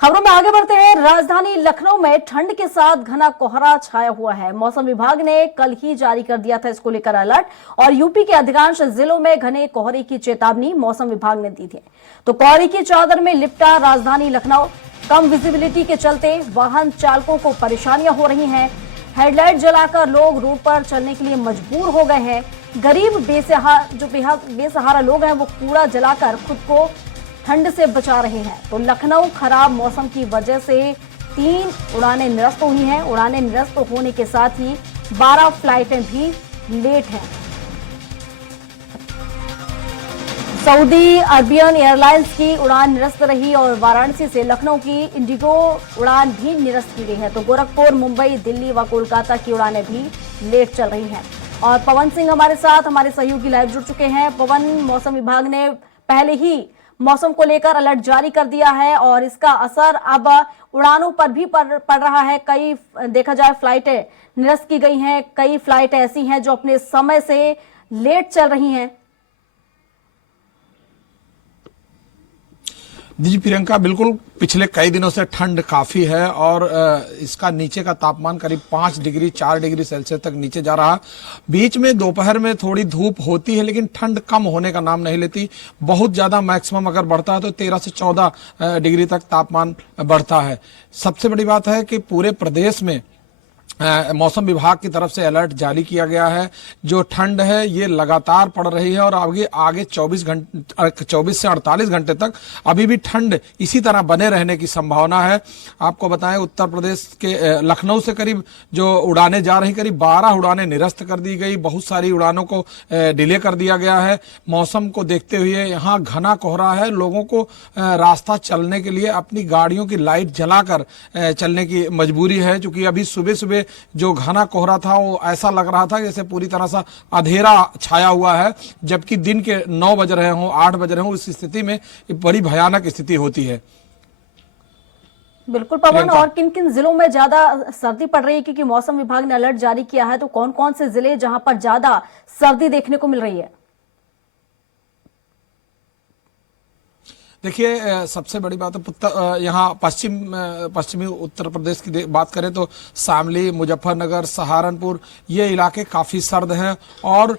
खबरों में आगे बढ़ते हैं। राजधानी लखनऊ में ठंड के साथ घना कोहरा छाया हुआ है। मौसम विभाग ने कल ही जारी कर दिया था इसको लेकर अलर्ट और यूपी के अधिकांश जिलों में घने कोहरे की चेतावनी मौसम विभाग ने दी थी। तो कोहरे की चादर में लिपटा राजधानी लखनऊ। कम विजिबिलिटी के चलते वाहन चालकों को परेशानियां हो रही हैं। हेडलाइट जलाकर लोग रोड पर चलने के लिए मजबूर हो गए हैं। गरीब बेसहारा लोग हैं वो कूड़ा जलाकर खुद को ठंड से बचा रहे हैं। तो लखनऊ खराब मौसम की वजह से 3 उड़ानें निरस्त हुई हैं। उड़ानें निरस्त होने के साथ ही 12 फ्लाइटें भी लेट हैं। सऊदी अरबियन एयरलाइंस की उड़ान निरस्त रही और वाराणसी से लखनऊ की इंडिगो उड़ान भी निरस्त की गई है। तो गोरखपुर, मुंबई, दिल्ली व कोलकाता की उड़ानें भी लेट चल रही हैं। और पवन सिंह हमारे साथ, हमारे सहयोगी लाइव जुड़ चुके हैं। पवन, मौसम विभाग ने पहले ही मौसम को लेकर अलर्ट जारी कर दिया है और इसका असर अब उड़ानों पर भी पड़ रहा है। कई देखा जाए फ्लाइटें निरस्त की गई हैं, कई फ्लाइटें ऐसी हैं जो अपने समय से लेट चल रही हैं। जी प्रियंका, बिल्कुल पिछले कई दिनों से ठंड काफी है और इसका नीचे का तापमान करीब 5 डिग्री 4 डिग्री सेल्सियस तक नीचे जा रहा। बीच में दोपहर में थोड़ी धूप होती है लेकिन ठंड कम होने का नाम नहीं लेती। बहुत ज्यादा मैक्सिमम अगर बढ़ता है तो 13 से 14 डिग्री तक तापमान बढ़ता है। सबसे बड़ी बात है कि पूरे प्रदेश में मौसम विभाग की तरफ से अलर्ट जारी किया गया है। जो ठंड है ये लगातार पड़ रही है और आगे 24 से 48 घंटे तक अभी भी ठंड इसी तरह बने रहने की संभावना है। आपको बताएं, उत्तर प्रदेश के लखनऊ से करीब जो उड़ानें जा रही, करीब 12 उड़ानें निरस्त कर दी गई। बहुत सारी उड़ानों को डिले कर दिया गया है। मौसम को देखते हुए यहाँ घना कोहरा है। लोगों को रास्ता चलने के लिए अपनी गाड़ियों की लाइट जलाकर चलने की मजबूरी है, क्योंकि अभी सुबह सुबह जो घना कोहरा था वो ऐसा लग रहा था जैसे पूरी तरह से अंधेरा छाया हुआ है, जबकि दिन के 9 बज रहे हों, 8 बज रहे हों। इस स्थिति में बड़ी भयानक स्थिति होती है। बिल्कुल पवन, और किन किन जिलों में ज्यादा सर्दी पड़ रही है, क्योंकि मौसम विभाग ने अलर्ट जारी किया है, तो कौन कौन से जिले जहां पर ज्यादा सर्दी देखने को मिल रही है? देखिए, सबसे बड़ी बात है यहाँ पश्चिमी उत्तर प्रदेश की बात करें तो शामली, मुजफ्फरनगर, सहारनपुर ये इलाके काफ़ी सर्द हैं। और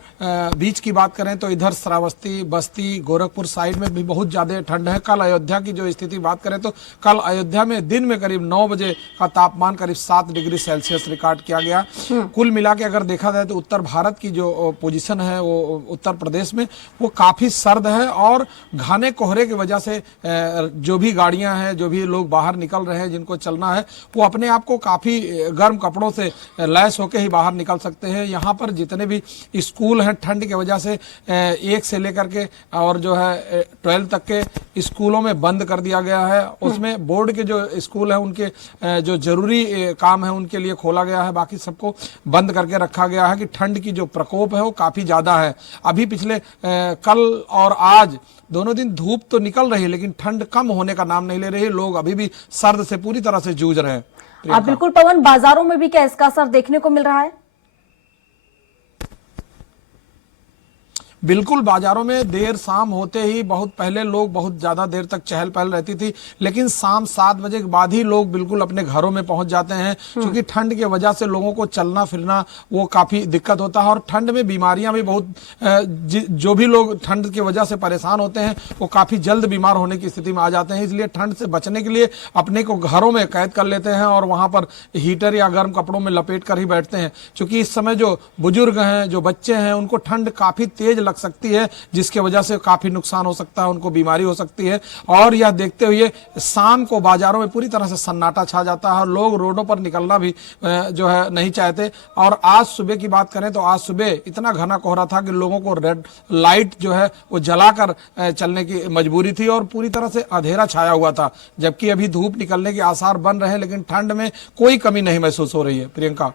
बीच की बात करें तो इधर श्रावस्ती, बस्ती, गोरखपुर साइड में भी बहुत ज़्यादा ठंड है। कल अयोध्या की जो स्थिति बात करें तो कल अयोध्या में दिन में करीब 9 बजे का तापमान करीब 7 डिग्री सेल्सियस रिकॉर्ड किया गया। कुल मिला के अगर देखा जाए तो उत्तर भारत की जो पोजिशन है वो उत्तर प्रदेश में वो काफ़ी सर्द है। और घने कोहरे की वजह से जो भी गाड़ियां हैं, जो भी लोग बाहर निकल रहे हैं, जिनको चलना है, वो अपने आप को काफी गर्म कपड़ों से लैस होकर ही बाहर निकल सकते हैं। यहाँ पर जितने भी स्कूल हैं ठंड की वजह से 1 से लेकर के और जो है 12 तक के स्कूलों में बंद कर दिया गया है। उसमें बोर्ड के जो स्कूल हैं उनके जो जरूरी काम है उनके लिए खोला गया है, बाकी सबको बंद करके रखा गया है कि ठंड की जो प्रकोप है वो काफी ज्यादा है। अभी पिछले कल और आज दोनों दिन धूप तो निकल रही है लेकिन ठंड कम होने का नाम नहीं ले रही है। लोग अभी भी सर्द से पूरी तरह से जूझ रहे हैं। बिल्कुल पवन, बाजारों में भी क्या इसका असर देखने को मिल रहा है? बिल्कुल, बाजारों में देर शाम होते ही बहुत पहले लोग बहुत ज्यादा देर तक चहल पहल रहती थी, लेकिन शाम 7 बजे के बाद ही लोग बिल्कुल अपने घरों में पहुंच जाते हैं, क्योंकि ठंड की वजह से लोगों को चलना फिरना वो काफी दिक्कत होता है। और ठंड में बीमारियां भी बहुत, जो भी लोग ठंड की वजह से परेशान होते हैं वो काफी जल्द बीमार होने की स्थिति में आ जाते हैं। इसलिए ठंड से बचने के लिए अपने को घरों में कैद कर लेते हैं और वहां पर हीटर या गर्म कपड़ों में लपेट कर ही बैठते हैं, क्योंकि इस समय जो बुजुर्ग हैं, जो बच्चे हैं, उनको ठंड काफी तेज लग सकती है, जिसके वजह से काफी नुकसान हो सकता है, उनको बीमारी हो सकती है। और यह देखते हुए शाम को बाजारों में पूरी तरह से सन्नाटा छा जाता है और लोग रोडों पर निकलना भी जो है नहीं चाहते। और आज सुबह की बात करें तो आज सुबह इतना घना कोहरा था कि लोगों को रेड लाइट जो है वो जलाकर चलने की मजबूरी थी और पूरी तरह से अंधेरा छाया हुआ था। जबकि अभी धूप निकलने के आसार बन रहे हैं लेकिन ठंड में कोई कमी नहीं महसूस हो रही है। प्रियंका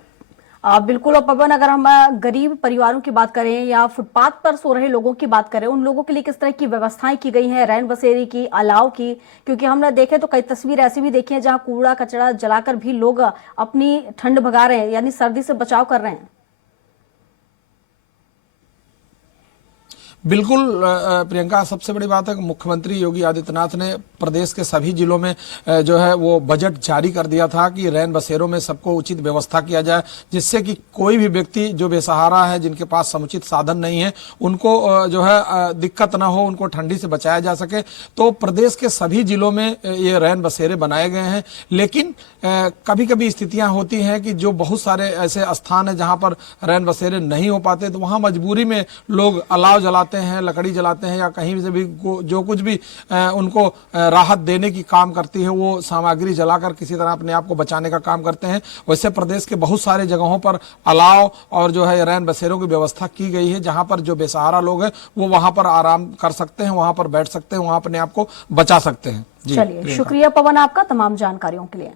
बिल्कुल। और पवन, अगर हम गरीब परिवारों की बात करें या फुटपाथ पर सो रहे लोगों की बात करें, उन लोगों के लिए किस तरह की व्यवस्थाएं की गई हैं, रैन बसेरी की, अलाव की? क्योंकि हमने देखे तो कई तस्वीर ऐसी भी देखी है जहां कूड़ा कचरा जलाकर भी लोग अपनी ठंड भगा रहे हैं, यानी सर्दी से बचाव कर रहे हैं। बिल्कुल प्रियंका, सबसे बड़ी बात है कि मुख्यमंत्री योगी आदित्यनाथ ने प्रदेश के सभी जिलों में जो है वो बजट जारी कर दिया था कि रैन बसेरों में सबको उचित व्यवस्था किया जाए, जिससे कि कोई भी व्यक्ति जो बेसहारा है, जिनके पास समुचित साधन नहीं है, उनको जो है दिक्कत ना हो, उनको ठंडी से बचाया जा सके। तो प्रदेश के सभी जिलों में ये रैन बसेरे बनाए गए हैं। लेकिन कभी कभी स्थितियां होती हैं कि जो बहुत सारे ऐसे स्थान है जहां पर रैन बसेरे नहीं हो पाते, तो वहां मजबूरी में लोग अलाव जलाते हैं, लकड़ी जलाते हैं, या कहीं से भी जो कुछ भी उनको राहत देने की काम करती है वो सामग्री जलाकर किसी तरह अपने आप को बचाने का काम करते हैं। वैसे प्रदेश के बहुत सारे जगहों पर अलाव और जो है रैन बसेरों की व्यवस्था की गई है, जहां पर जो बेसहारा लोग हैं वो वहां पर आराम कर सकते हैं, वहां पर बैठ सकते हैं, वहां अपने आप को बचा सकते हैं। चलिए, शुक्रिया पवन आपका तमाम जानकारियों के लिए।